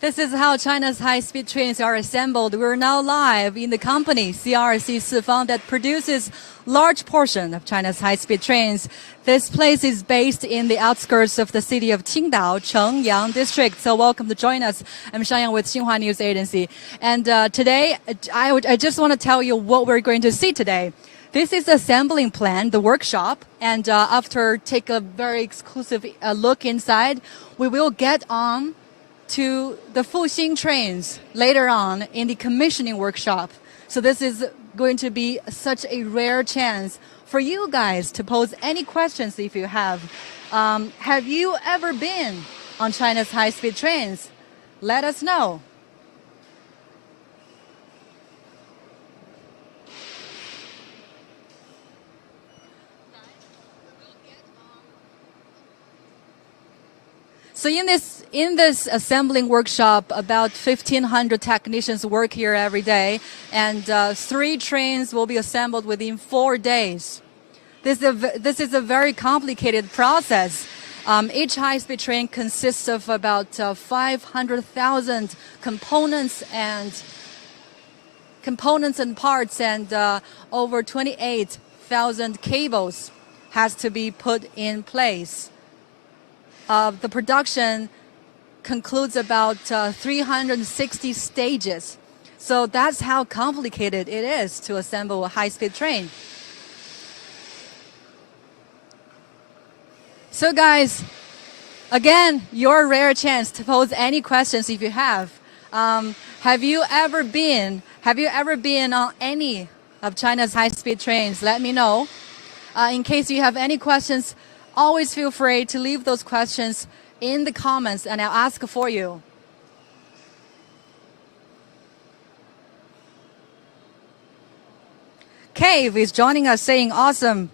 This is how China's high-speed trains are assembled. We're now live in the company, CRRC Sifang, that produces large portion of China's high-speed trains. This place is based in the outskirts of the city of Qingdao, Qingyang district. So welcome to join us. I'm Xiangyang with Xinhua News Agency. And today, I just want to tell you what we're going to see today. This is the assembling plant, the workshop. And after take a very exclusive look inside, we will get on to the Fuxing trains later on in the commissioning workshop. So this is going to be such a rare chance for you guys to pose any questions if you have. Have you ever been on China's high-speed trains? Let us know. So in this assembling workshop, about 1,500 technicians work here every day, and 3 trains will be assembled within 4 days. This is a very complicated process. Each high-speed train consists of about 500,000 components and parts, and over 28,000 cables has to be put in place. The production concludes about 360 stages. So that's how complicated it is to assemble a high-speed train. So guys, again, your rare chance to pose any questions if you have. Have you ever been on any of China's high-speed trains? Let me know. In case you have any questions, always feel free to leave those questions in the comments and I'll ask for you. Cave is joining us saying awesome.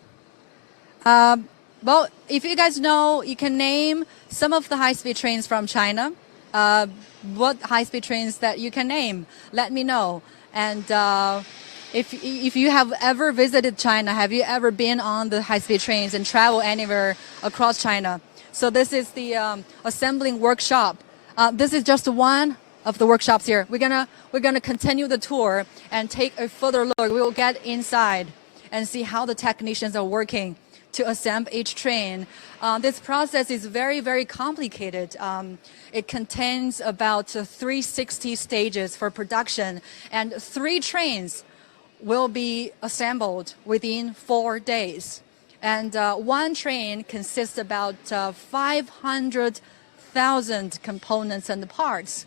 Well, if you guys know, you can name some of the high-speed trains from China. What high-speed trains that you can name, let me know. And if you have ever visited China, have you ever been on the high-speed trains and travel anywhere across China? So this is the assembling workshop. This is just one of the workshops here. We're gonna continue the tour and take a further look. We will get inside and see how the technicians are working to assemble each train. This process is very, very complicated. It contains about 360 stages for production, and 3 trains will be assembled within 4 days. And one train consists about 500,000 components and parts.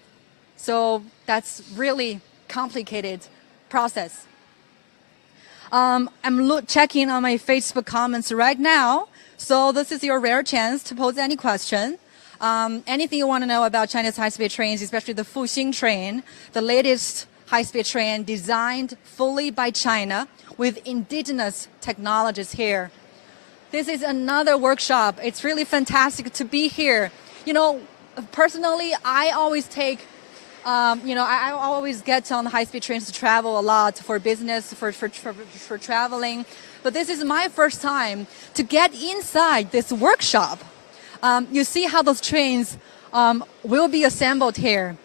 So that's really complicated process. I'm checking on my Facebook comments right now. So this is your rare chance to pose any question. Anything you want to know about China's high-speed trains, especially the Fuxing train, the latest high-speed train designed fully by China with indigenous technologies here. This is another workshop. It's really fantastic to be here. You know, personally, I always take, I always get on high-speed trains to travel a lot for business, for traveling. But this is my first time to get inside this workshop. You see how those trains will be assembled here.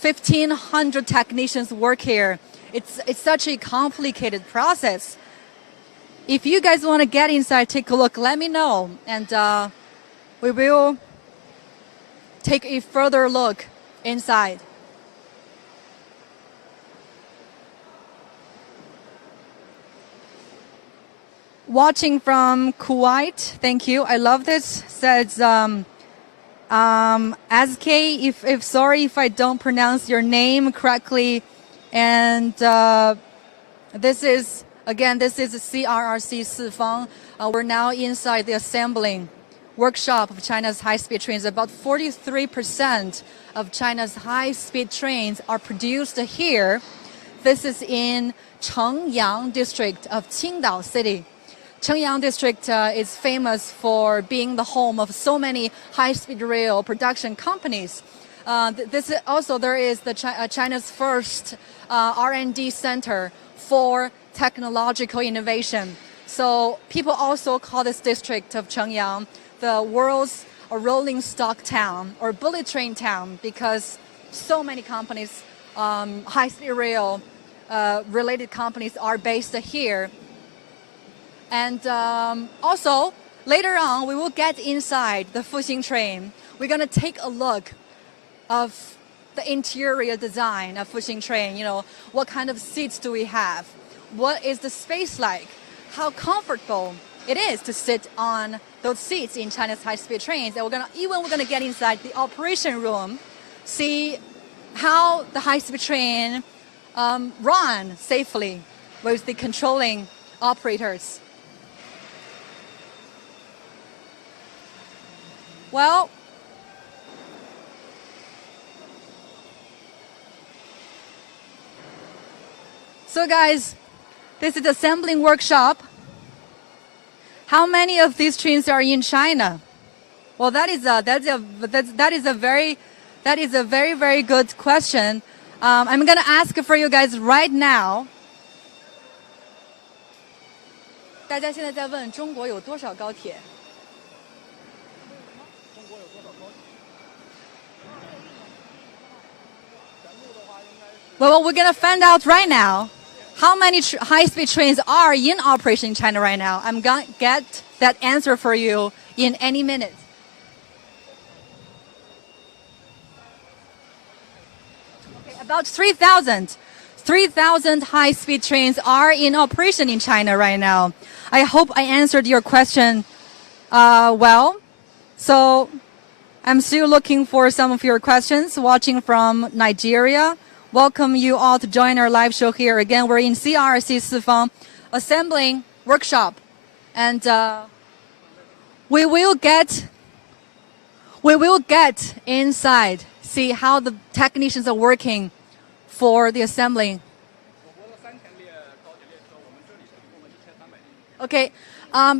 1,500 technicians work here. It's such a complicated process. If you guys want to get inside, take a look, let me know. And we will take a further look inside. Watching from Kuwait, thank you. I love this. Says, Azk, if sorry if I don't pronounce your name correctly, and this is CRRC Sifang. We're now inside the assembling workshop of China's high-speed trains. About 43% of China's high-speed trains are produced here. This is in Qingyang district of Qingdao city. Qingyang district is famous for being the home of so many high-speed rail production companies. There is China's first R&D center for technological innovation. So people also call this district of Qingyang the world's rolling stock town or bullet train town because So many companies, high-speed rail related companies are based here. And also, later on, we will get inside the Fuxing train. We're going to take a look of the interior design of Fuxing train. You know, what kind of seats do we have? What is the space like? How comfortable it is to sit on those seats in China's high-speed trains. And we're gonna get inside the operation room, see how the high-speed train run safely with the controlling operators. Well, so guys, this is the assembling workshop. How many of these trains are in China? Well, that is a very, very good question. I'm going to ask for you guys right now. 大家现在在问中国有多少高铁？ Well, we're going to find out right now how many high-speed trains are in operation in China right now. I'm going to get that answer for you in any minute. Okay, about 3,000 high-speed trains are in operation in China right now. I hope I answered your question well. So I'm still looking for some of your questions, watching from Nigeria. Welcome you all to join our live show here. Again, we're in CRRC Sifang assembling workshop. And we will get inside, see how the technicians are working for the assembling. Okay,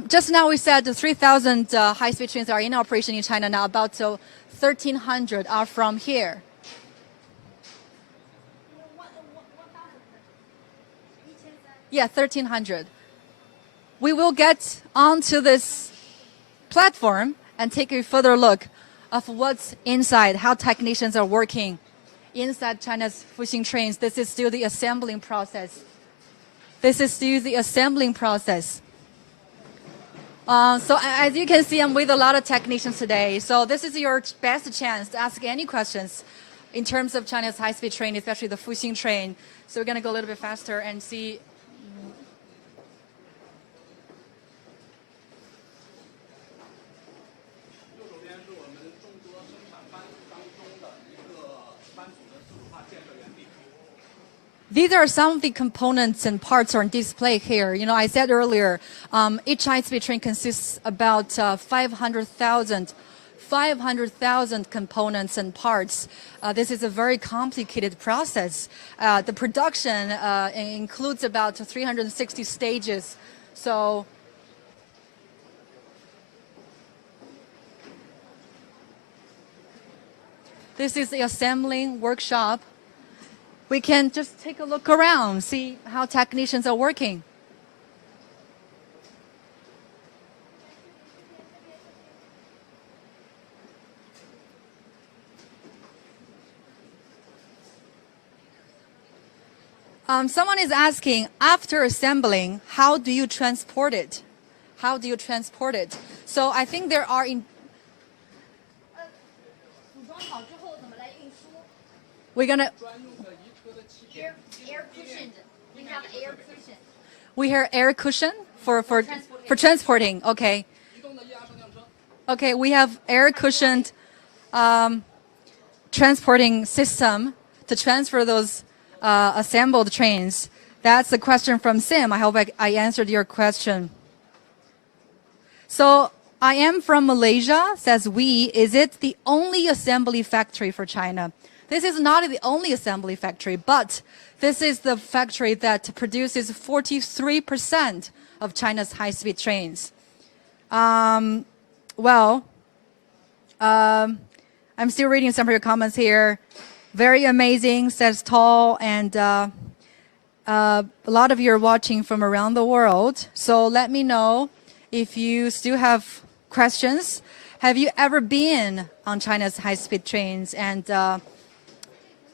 just now we said the 3,000 high-speed trains are in operation in China now. About 1,300 are from here. Yeah, 1,300. We will get onto this platform and take a further look of what's inside, how technicians are working inside China's Fuxing trains. This is still the assembling process. So as you can see, I'm with a lot of technicians today. So this is your best chance to ask any questions in terms of China's high-speed train, especially the Fuxing train. So we're going to go a little bit faster and see. These are some of the components and parts on display here. You know, I said earlier, each high-speed train consists about 500,000 components and parts. This is a very complicated process. The production includes about 360 stages. So this is the assembling workshop. We can just take a look around, see how technicians are working. Someone is asking, after assembling, how do you transport it? So I think there are we're gonna. Air cushioned. We have air cushion. We have air cushion for transporting. Okay. Okay, we have air cushioned transporting system to transfer those assembled trains. That's the question from Sim. I hope I answered your question. So I am from Malaysia, says we. Is it the only assembly factory for China? This is not the only assembly factory, but this is the factory that produces 43% of China's high-speed trains. I'm still reading some of your comments here. Very amazing, says Tall, and a lot of you are watching from around the world. So let me know if you still have questions. Have you ever been on China's high-speed trains? And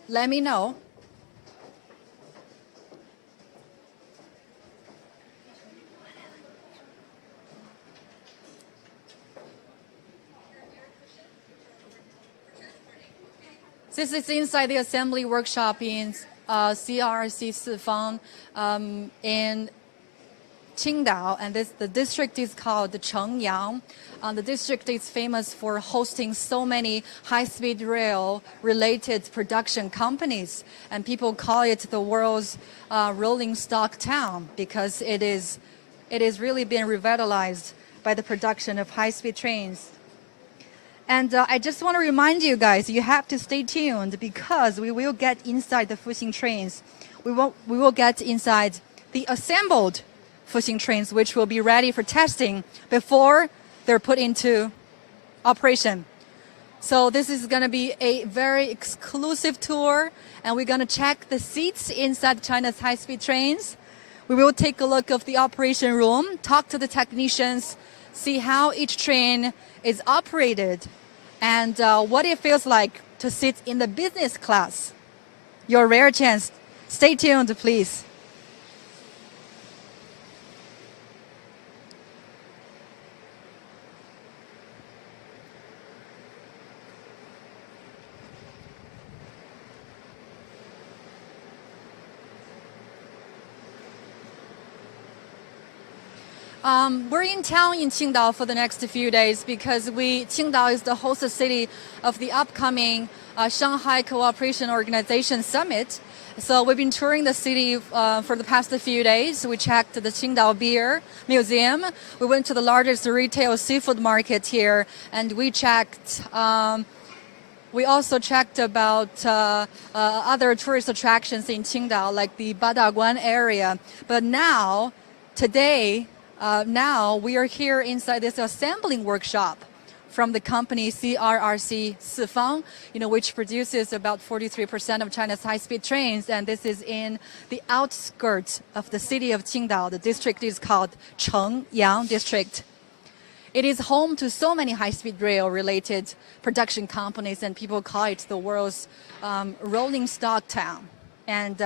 let me know. This is inside the assembly workshop in CRRC Sifang in Qingdao, and the district is called Qingyang. The district is famous for hosting so many high-speed rail-related production companies, and people call it the world's rolling stock town because it is really been revitalized by the production of high-speed trains. And I just want to remind you guys, you have to stay tuned because we will get inside the Fuxing trains. We will get inside the assembled Fuxing trains, which will be ready for testing before they're put into operation. So this is going to be a very exclusive tour, and we're going to check the seats inside China's high-speed trains. We will take a look of the operation room, talk to the technicians, see how each train is operated, and what it feels like to sit in the business class. Your rare chance. Stay tuned, please. We're in town in Qingdao for the next few days because Qingdao is the host city of the upcoming Shanghai Cooperation Organization Summit. So we've been touring the city for the past few days. We checked the Qingdao Beer Museum. We went to the largest retail seafood market here, and we checked. We also checked about other tourist attractions in Qingdao, like the Badaguan area. But today, we are here inside this assembling workshop from the company CRRC Sifang, which produces about 43% of China's high-speed trains. And this is in the outskirts of the city of Qingdao. The district is called Chengyang District. It is home to so many high-speed rail-related production companies, and people call it the world's rolling stock town. And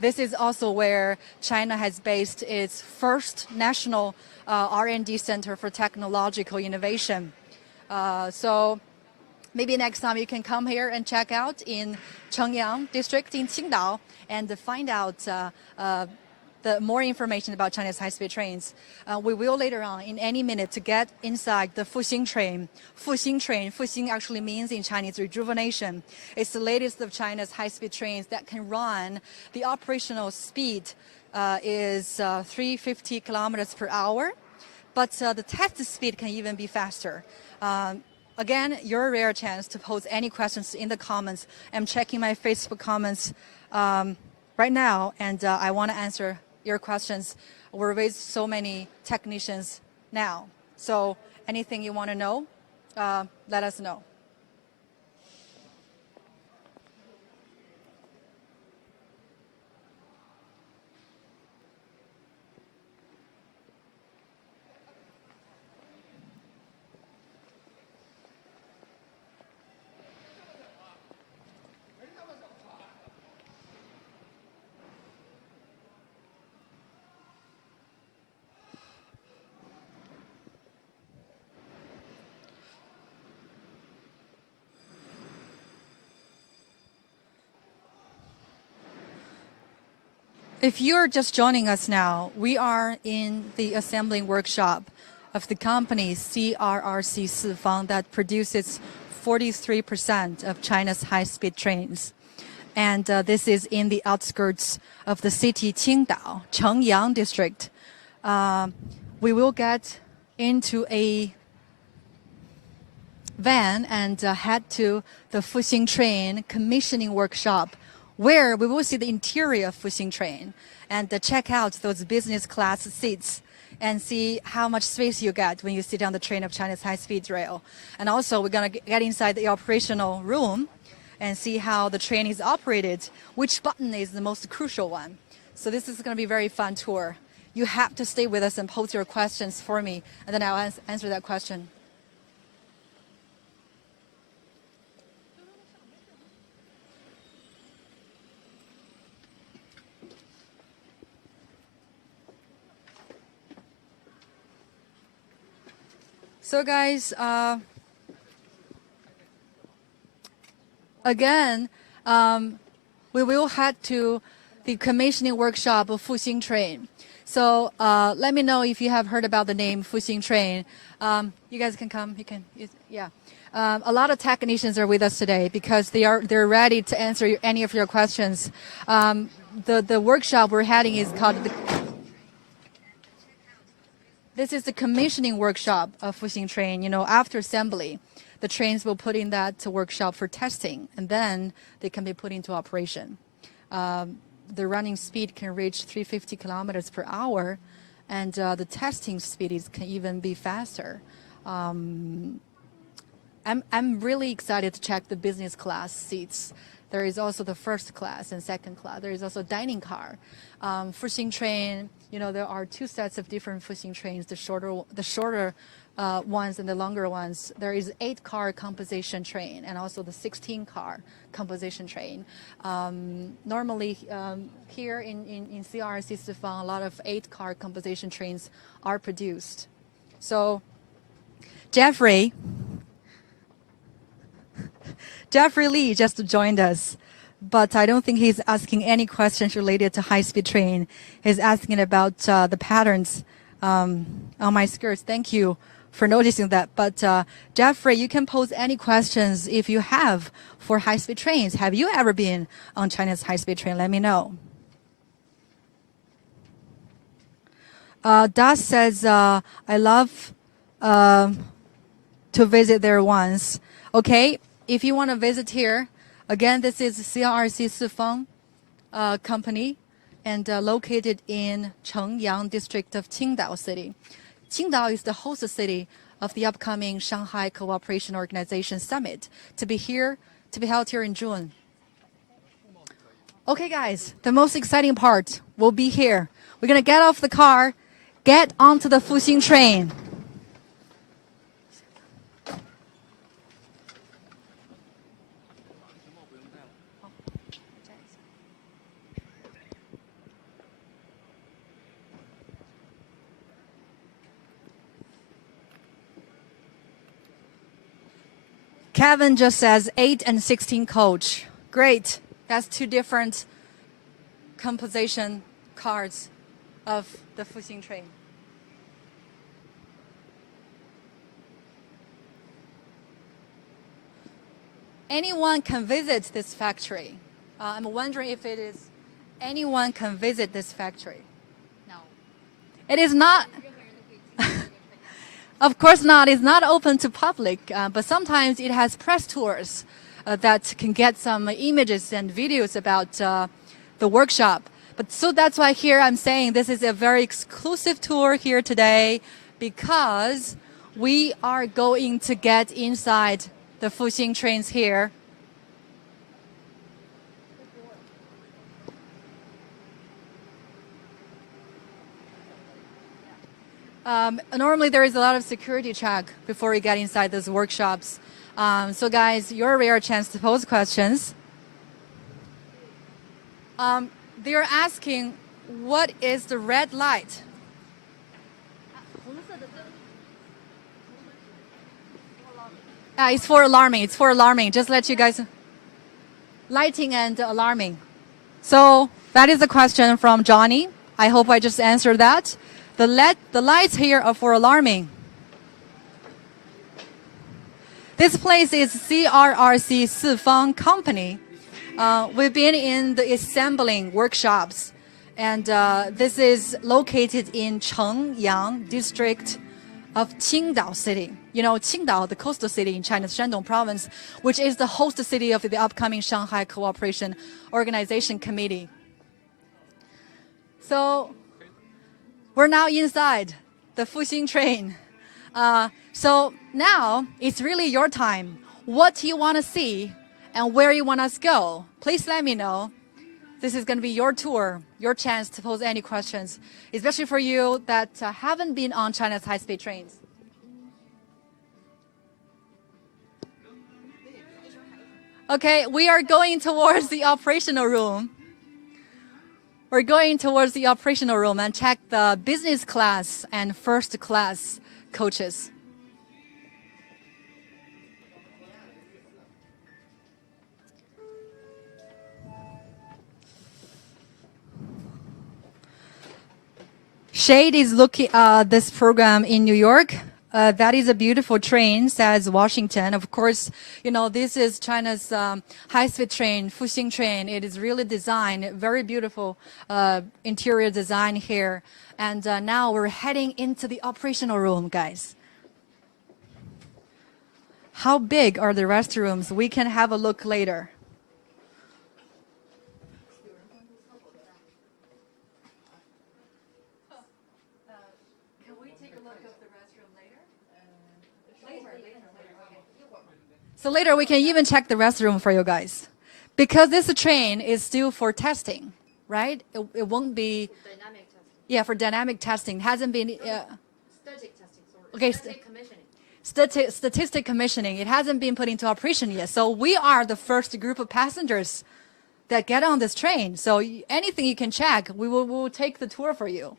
this is also where China has based its first national R&D center for technological innovation. So maybe next time you can come here and check out in Chengyang District in Qingdao and find out the more information about China's high-speed trains. We will later on, in any minute, to get inside the Fuxing train. Fuxing actually means in Chinese rejuvenation. It's the latest of China's high-speed trains that can run. The operational speed is 350 kilometers per hour, but the test speed can even be faster. Again, your rare chance to pose any questions in the comments. I'm checking my Facebook comments right now, and I want to answer your questions. We're with so many technicians now. So anything you want to know, let us know. If you're just joining us now, we are in the assembling workshop of the company CRRC Sifang that produces 43% of China's high-speed trains. And this is in the outskirts of the city Qingdao, Chengyang District. We will get into a van and head to the Fuxing train commissioning workshop, where we will see the interior of Fuxing train and check out those business class seats and see how much space you get when you sit on the train of China's high-speed rail. And also, we're going to get inside the operational room and see how the train is operated, which button is the most crucial one. So this is going to be a very fun tour. You have to stay with us and pose your questions for me, and then I'll answer that question. So guys, again, we will head to the commissioning workshop of Fuxing Train. So let me know if you have heard about the name Fuxing Train. You guys can come. You can. Yeah. A lot of technicians are with us today because they're ready to answer any of your questions. The workshop we're having is called this is the commissioning workshop of Fuxing Train. You know, after assembly, the trains will put in that workshop for testing, and then they can be put into operation. The running speed can reach 350 kilometers per hour, and the testing speed can even be faster. I'm really excited to check the business class seats. There is also the first class and second class. There is also a dining car. Fuxing Train, you know, there are two sets of different Fuxing trains, the shorter ones and the longer ones. There is 8-car composition train and also the 16-car composition train. Normally, here in CRRC Sifang, a lot of 8-car composition trains are produced. So, Jeffrey Lee just joined us, but I don't think he's asking any questions related to high-speed train. He's asking about the patterns on my skirts. Thank you for noticing that. But Jeffrey, you can pose any questions if you have for high-speed trains. Have you ever been on China's high-speed train? Let me know. Das says, I love to visit there once. Okay, if you want to visit here, again, this is CRRC Sifang company and located in Qingyang district of Qingdao city. Qingdao is the host city of the upcoming Shanghai Cooperation Organization Summit to be held here in June. Okay, guys, the most exciting part will be here. We're going to get off the car, get onto the Fuxing train. Kevin just says 8 and 16 coach. Great. That's two different composition cards of the Fuxing train. Anyone can visit this factory. I'm wondering if anyone can visit this factory. No. It is not. Of course not. It's not open to public, but sometimes it has press tours that can get some images and videos about the workshop. But so that's why here I'm saying this is a very exclusive tour here today because we are going to get inside the Fuxing trains here. Normally there is a lot of security check before we get inside those workshops. So guys, your rare chance to pose questions. They're asking, what is the red light? It's for alarming. It's for alarming. Just let you guys... Lighting and alarming. So that is a question from Johnny. I hope I just answered that. The lights here are for alarming. This place is CRRC Sifang company. We've been in the assembling workshops, and this is located in Qingyang district of Qingdao city. You know, Qingdao, the coastal city in China's Shandong province, which is the host city of the upcoming Shanghai Cooperation Organization Committee. So we're now inside the Fuxing train. So now it's really your time. What do you want to see and where you want us to go? Please let me know. This is going to be your tour, your chance to pose any questions, especially for you that haven't been on China's high-speed trains. Okay, we are going towards the operational room. We're going towards the operational room and check the business class and first class coaches. Shade is looking this program in New York. That is a beautiful train, says Washington. Of course, you know, this is China's high-speed train, Fuxing train. It is really designed, very beautiful interior design here. And now we're heading into the operational room, guys. How big are the restrooms? We can have a look later. So later we can even check the restroom for you guys. Because this train is still for testing, right? It won't be... Dynamic testing. Yeah, for dynamic testing. It hasn't been... Static testing, sorry. Okay, Static commissioning. Statistic commissioning. It hasn't been put into operation yet. So we are the first group of passengers that get on this train. So anything you can check, we will take the tour for you.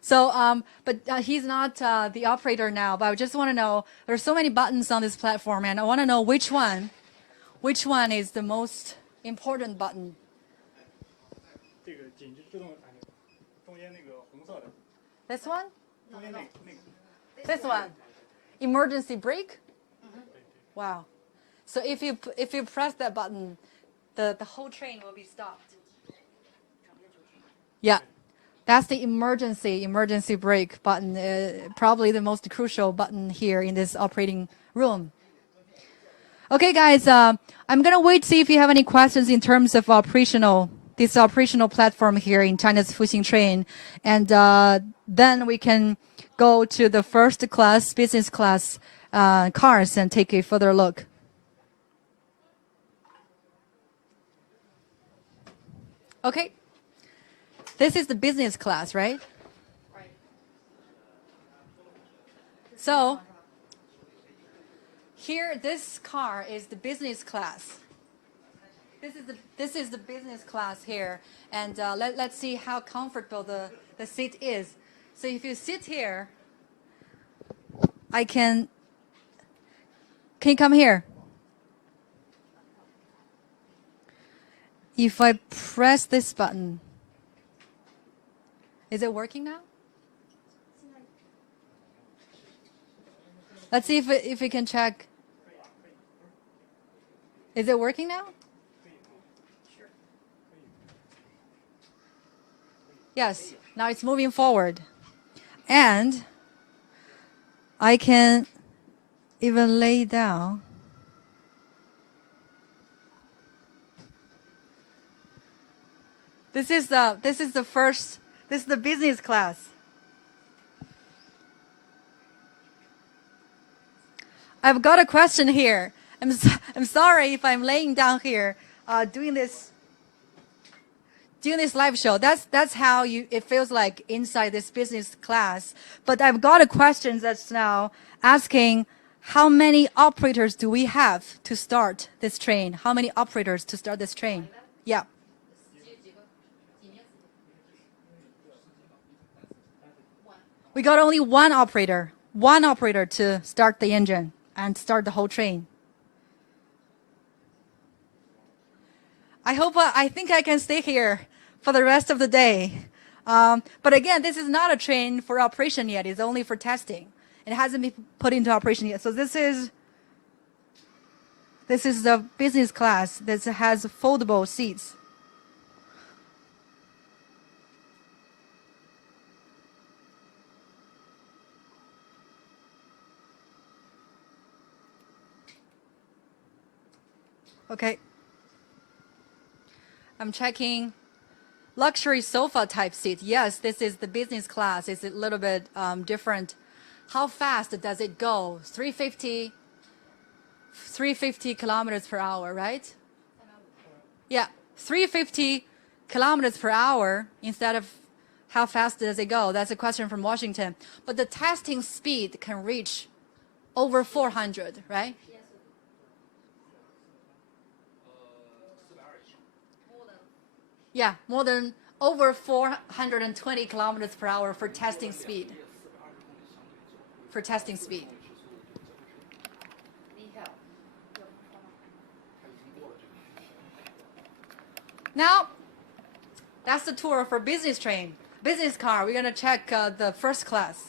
So, but he's not the operator now. But I just want to know, there's so many buttons on this platform, and I want to know which one is the most important button. This one? This one? Emergency brake? Wow. So if you press that button, the whole train will be stopped. Yeah. That's the emergency brake button, probably the most crucial button here in this operating room. Okay, guys, I'm going to wait to see if you have any questions in terms of this operational platform here in China's Fuxing train. And then we can go to the first class, business class cars and take a further look. Okay. This is the business class, right? Right. So here, this car is the business class. This is the business class here, and let's see how comfortable the seat is. So if you sit here, can you come here? If I press this button, is it working now? Let's see if we can check. Is it working now? Yes, now it's moving forward. And I can even lay down. This is the business class. I've got a question here. I'm sorry if I'm laying down here doing this live show. That's how it feels like inside this business class. But I've got a question that's now asking, how many operators do we have to start this train? How many operators to start this train? Yeah. We got only one operator to start the engine and start the whole train. I think I can stay here for the rest of the day. But again, this is not a train for operation yet. It's only for testing. It hasn't been put into operation yet. So this is the business class that has foldable seats. Okay. I'm checking luxury sofa type seat. Yes, this is the business class. It's a little bit different. How fast does it go? 350 kilometers per hour, right? Yeah, 350 kilometers per hour instead of how fast does it go? That's a question from Washington. But the testing speed can reach over 400, right? Yeah, more than over 420 kilometers per hour for testing speed. For testing speed. Now, that's the tour for business train. Business car, we're gonna check the first class.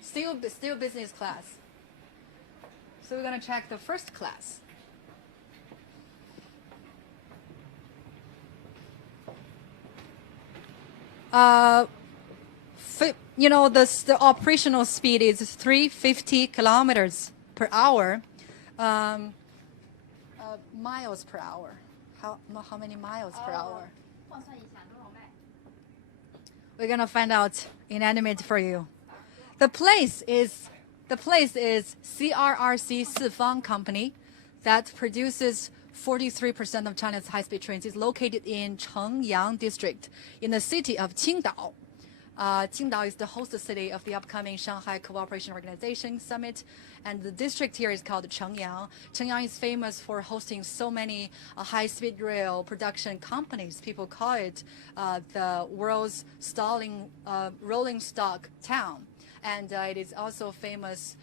Still business class. So we're gonna check the first class. The operational speed is 350 kilometers per hour. Miles per hour. How many miles per hour? We're gonna find out in a minute for you. The place is CRRC Sifang company that produces 43% of China's high-speed trains. It's located in Qingdao district in the city of Qingdao. Qingdao is the host city of the upcoming Shanghai Cooperation Organization Summit, and the district here is called Qingyang. Qingyang is famous for hosting so many high-speed rail production companies. People call it the world's rolling stock town, and it is also famous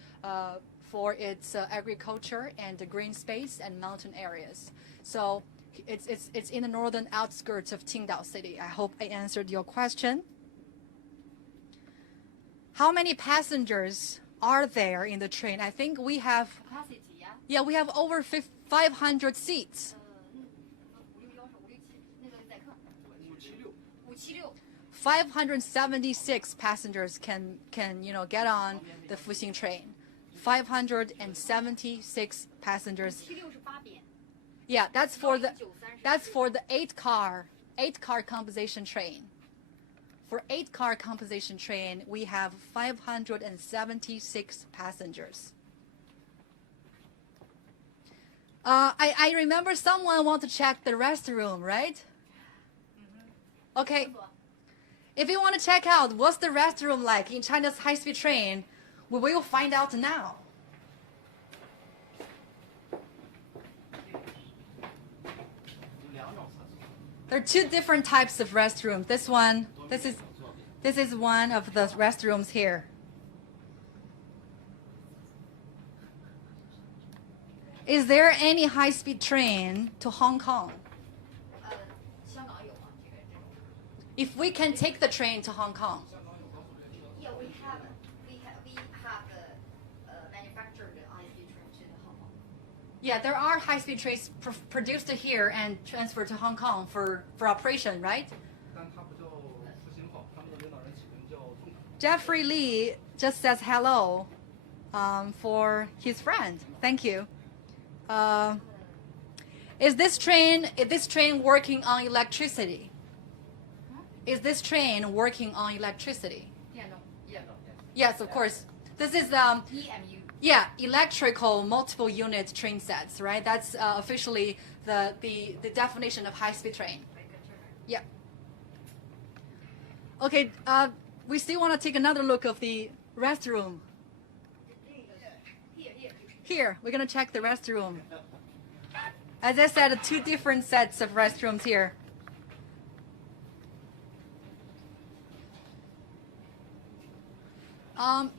for its agriculture and the green space and mountain areas. So it's in the northern outskirts of Qingdao city. I hope I answered your question. How many passengers are there in the train? I think we have Capacity, yeah? Yeah, we have over 500 seats. 576 passengers can get on the Fuxing train. 576 passengers. Yeah, that's for the 8-car composition train. For 8-car composition train, we have 576 passengers. I remember someone want to check the restroom, right? Okay. If you want to check out what's the restroom like in China's high-speed train, we will find out now. There are 2 different types of restrooms. This is one of the restrooms here. Is there any high-speed train to Hong Kong? If we can take the train to Hong Kong. Yeah, we have manufactured high-speed train to Hong Kong. Yeah, there are high-speed trains produced here and transferred to Hong Kong for operation, right? Jeffrey Lee just says hello for his friend. Thank you. Is this train working on electricity? Is this train working on electricity? Yeah, no. Yes, of course. This is EMU. Yeah, electrical multiple unit train sets, right? That's officially the definition of high-speed train. Yeah. Okay, we still want to take another look of the restroom. Here, we're going to check the restroom. As I said, 2 different sets of restrooms here.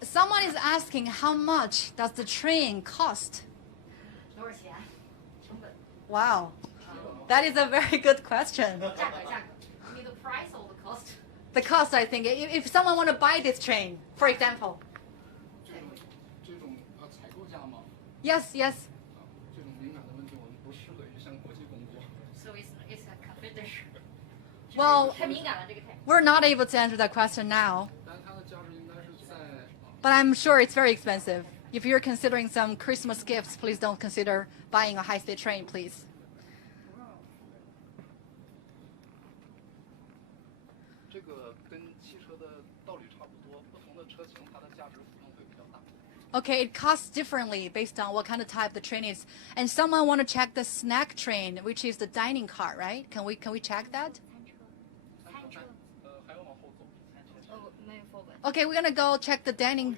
Someone is asking how much does the train cost? Wow, that is a very good question. You mean the price or the cost? The cost, I think, if someone want to buy this train, for example. Yes. So it's a confidential. Well, we're not able to answer that question now. But I'm sure it's very expensive. If you're considering some Christmas gifts, please don't consider buying a high-speed train, please. Okay, it costs differently based on what kind of type the train is. And someone want to check the snack train, which is the dining car, right? Can we check that? Okay, we're gonna go check the dining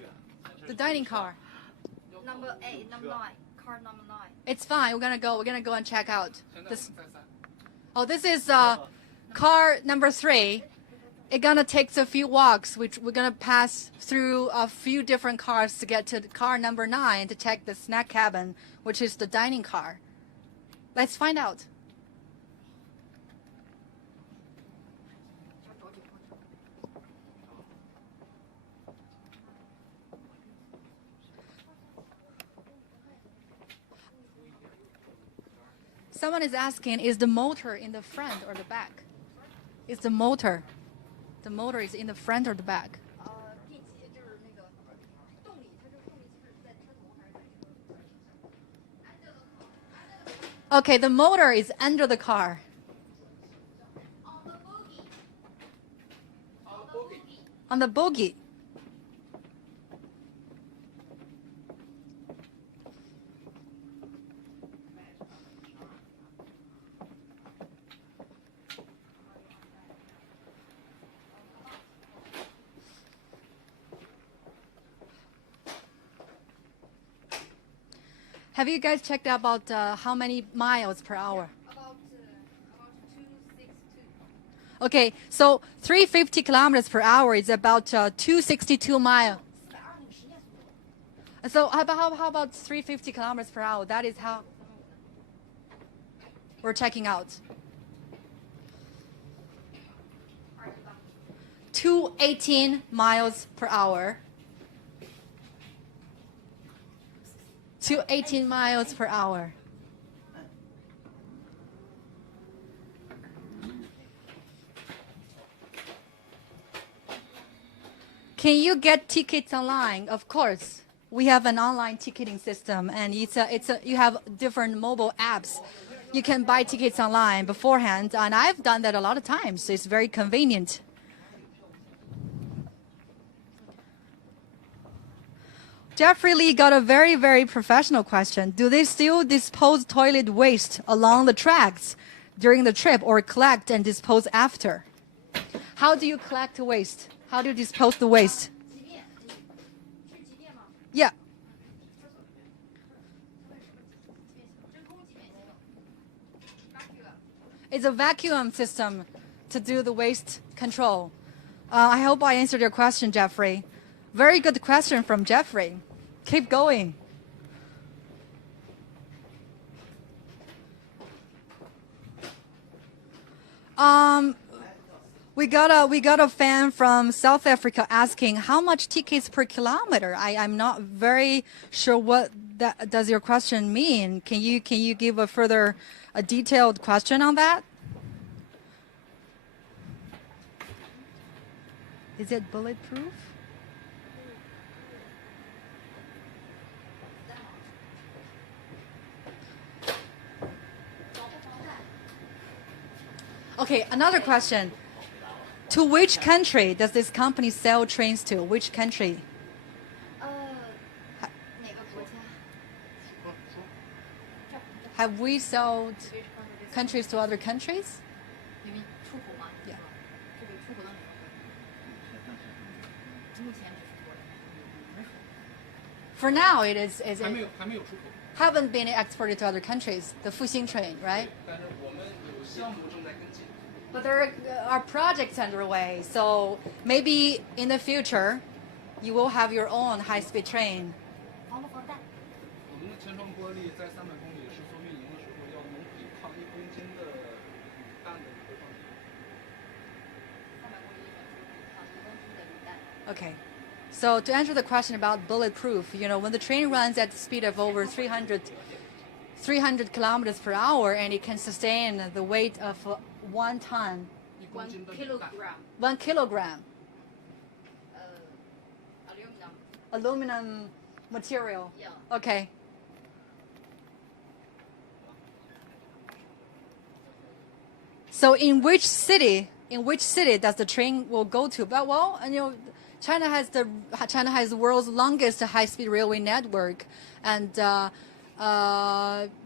car. Number 8, number 9, car number 9. It's fine. We're gonna go and check out this. Oh, this is car number 3. it's gonna take a few walks, which we're gonna pass through a few different cars to get to car number 9 to check the snack cabin, which is the dining car. Let's find out. Someone is asking, is the motor in the front or the back? Is the motor is in the front or the back? Okay, the motor is under the car. On the bogie. Have you guys checked out about how many miles per hour? About 262. Okay, so 350 kilometers per hour is about 262 miles. So how about 350 kilometers per hour? That is how we're checking out. 218 miles per hour. 218 miles per hour. Can you get tickets online? Of course. We have an online ticketing system, and you have different mobile apps. You can buy tickets online beforehand, and I've done that a lot of times. So it's very convenient. Jeffrey Lee got a very, very professional question. Do they still dispose toilet waste along the tracks during the trip or collect and dispose after? How do you collect waste? How do you dispose the waste? Yeah. It's a vacuum system to do the waste control. I hope I answered your question, Jeffrey. Very good question from Jeffrey. Keep going. We got a fan from South Africa asking how much tickets per kilometer. I'm not very sure what that does your question mean. Can you give a detailed question on that? Is it bulletproof? Okay, another question. To which country does this company sell trains to? Which country? 哪个国家？ Have we sold countries to other countries? 你们出口吗？ Yeah. 这个出口到哪个国家？目前没出口。 For now, it is 还没有出口。 haven't been exported to other countries. The Fuxing train, right? 但是我们有项目正在跟进。 But there are projects underway, so maybe in the future, you will have your own high-speed train. 防不防弹？我们的前窗玻璃在300公里时速运营的时候，要能抵抗1公斤的铝弹的一个撞击。300公里1小时抵抗1公斤的铝弹。 Okay. So to answer the question about bulletproof, when the train runs at the speed of over 300 kilometers per hour and it can sustain the weight of 1 ton, 1公斤的铝弹。 1 kilogram aluminum. aluminum material. Yeah. Okay. So in which city does the train will go to? But China has the world's longest high-speed railway network, and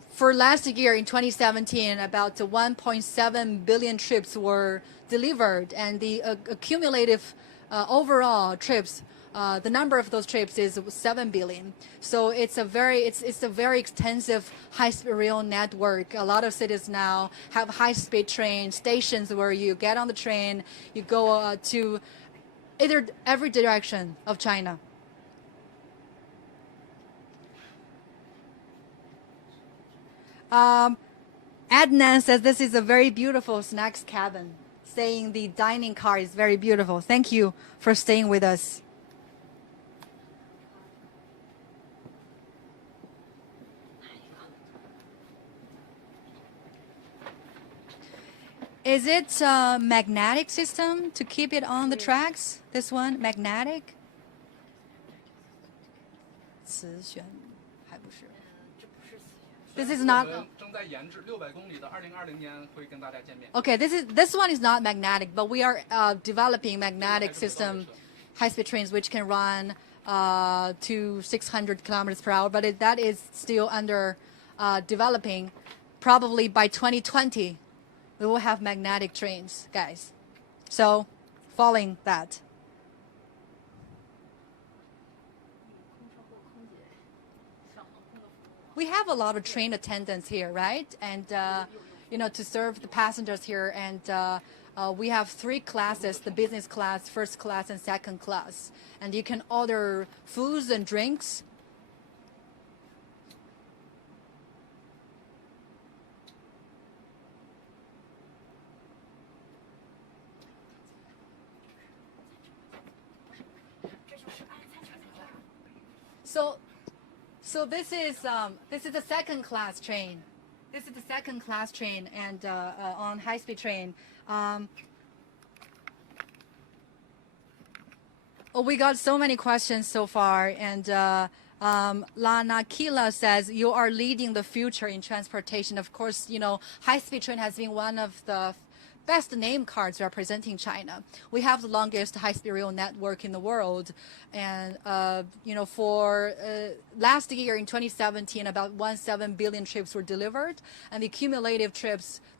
for last year in 2017, about 1.7 billion trips were delivered, and the accumulative overall trips the number of those trips is 7 billion. So it's a very extensive high-speed rail network. A lot of cities now have high-speed train stations where you get on the train, you go to either every direction of China. Adnan says this is a very beautiful snacks cabin, saying the dining car is very beautiful. Thank you for staying with us. Is it a magnetic system to keep it on the tracks? This one, magnetic? 磁悬还不是。This is not. 我们正在研制600公里的2020年会跟大家见面。 Okay, this one is not magnetic, but we are developing magnetic system high-speed trains which can run to 600 kilometers per hour, but that is still under developing. Probably by 2020, we will have magnetic trains, guys. So, following that. We have a lot of train attendants here, right? And, to serve the passengers here. And we have 3 classes, the business class, first class, and second class. And you can order foods and drinks. So this is the second class train. This is the second class train, and on high-speed train. We got so many questions so far, and Lana Kila says you are leading the future in transportation. Of course, high-speed train has been one of the best name cards representing China. We have the longest high-speed rail network in the world, and for last year in 2017, about 1.7 billion trips were delivered, and the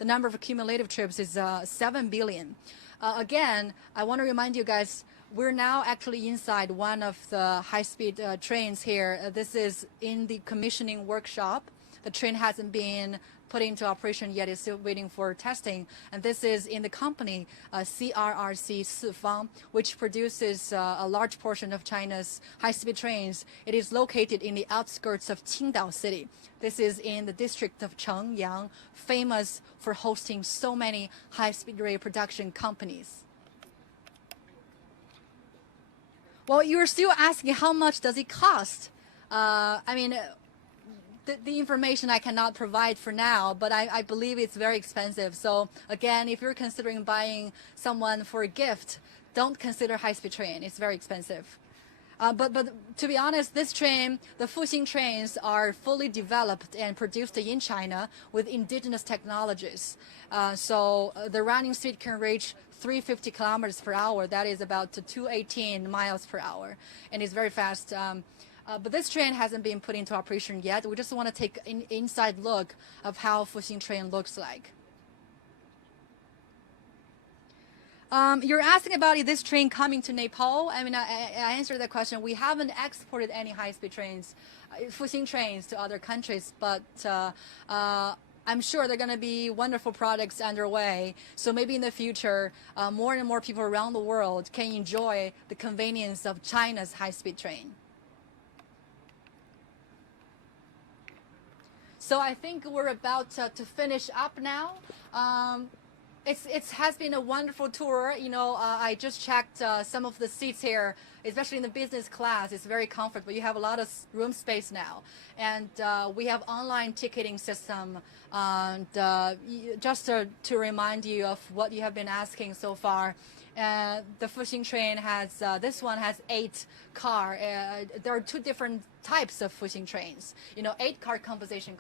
number of cumulative trips is 7 billion. Again, I want to remind you guys, we're now actually inside one of the high-speed trains here. This is in the commissioning workshop. The train hasn't been put into operation yet. It's still waiting for testing. And this is in the company CRRC Sifang, which produces a large portion of China's high-speed trains. It is located in the outskirts of Qingdao city. This is in the district of Chengyang, famous for hosting so many high-speed rail production companies. Well, you're still asking how much does it cost? The information I cannot provide for now, but I believe it's very expensive. So again, if you're considering buying someone for a gift, don't consider high-speed train. It's very expensive. But to be honest, this train, the Fuxing trains, are fully developed and produced in China with indigenous technologies. So the running speed can reach 350 kilometers per hour. That is about 218 miles per hour, and it's very fast. But this train hasn't been put into operation yet. We just want to take an inside look of how Fuxing train looks like. You're asking about this train coming to Nepal. I answered that question. We haven't exported any high-speed trains, Fuxing trains, to other countries, but I'm sure there are going to be wonderful products underway. So maybe in the future, more and more people around the world can enjoy the convenience of China's high-speed train. So I think we're about to finish up now. It has been a wonderful tour. I just checked some of the seats here, especially in the business class. It's very comfortable. You have a lot of room space now. And we have online ticketing system. And just to remind you of what you have been asking so far, the Fuxing train has, this one has 8 car. There are 2 different types of Fuxing trains. 8-car composition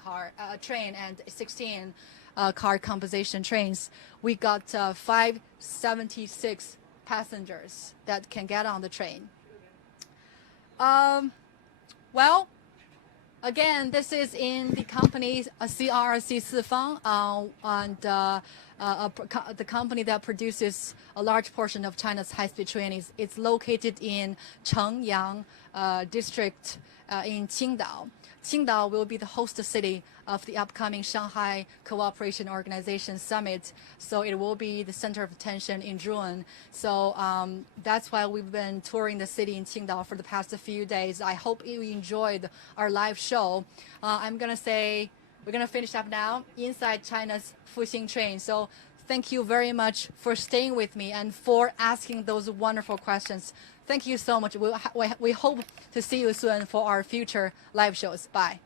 train and 16 car composition trains. We got 576 passengers that can get on the train. Well, again, this is in the company's CRRC Sifang, and the company that produces a large portion of China's high-speed train. It's located in Chengyang district in Qingdao. Qingdao will be the host city of the upcoming Shanghai Cooperation Organization Summit, so it will be the center of attention in June. So that's why we've been touring the city in Qingdao for the past few days. I hope you enjoyed our live show. I'm going to say we're going to finish up now inside China's Fuxing train. So thank you very much for staying with me and for asking those wonderful questions. Thank you so much. We hope to see you soon for our future live shows. Bye.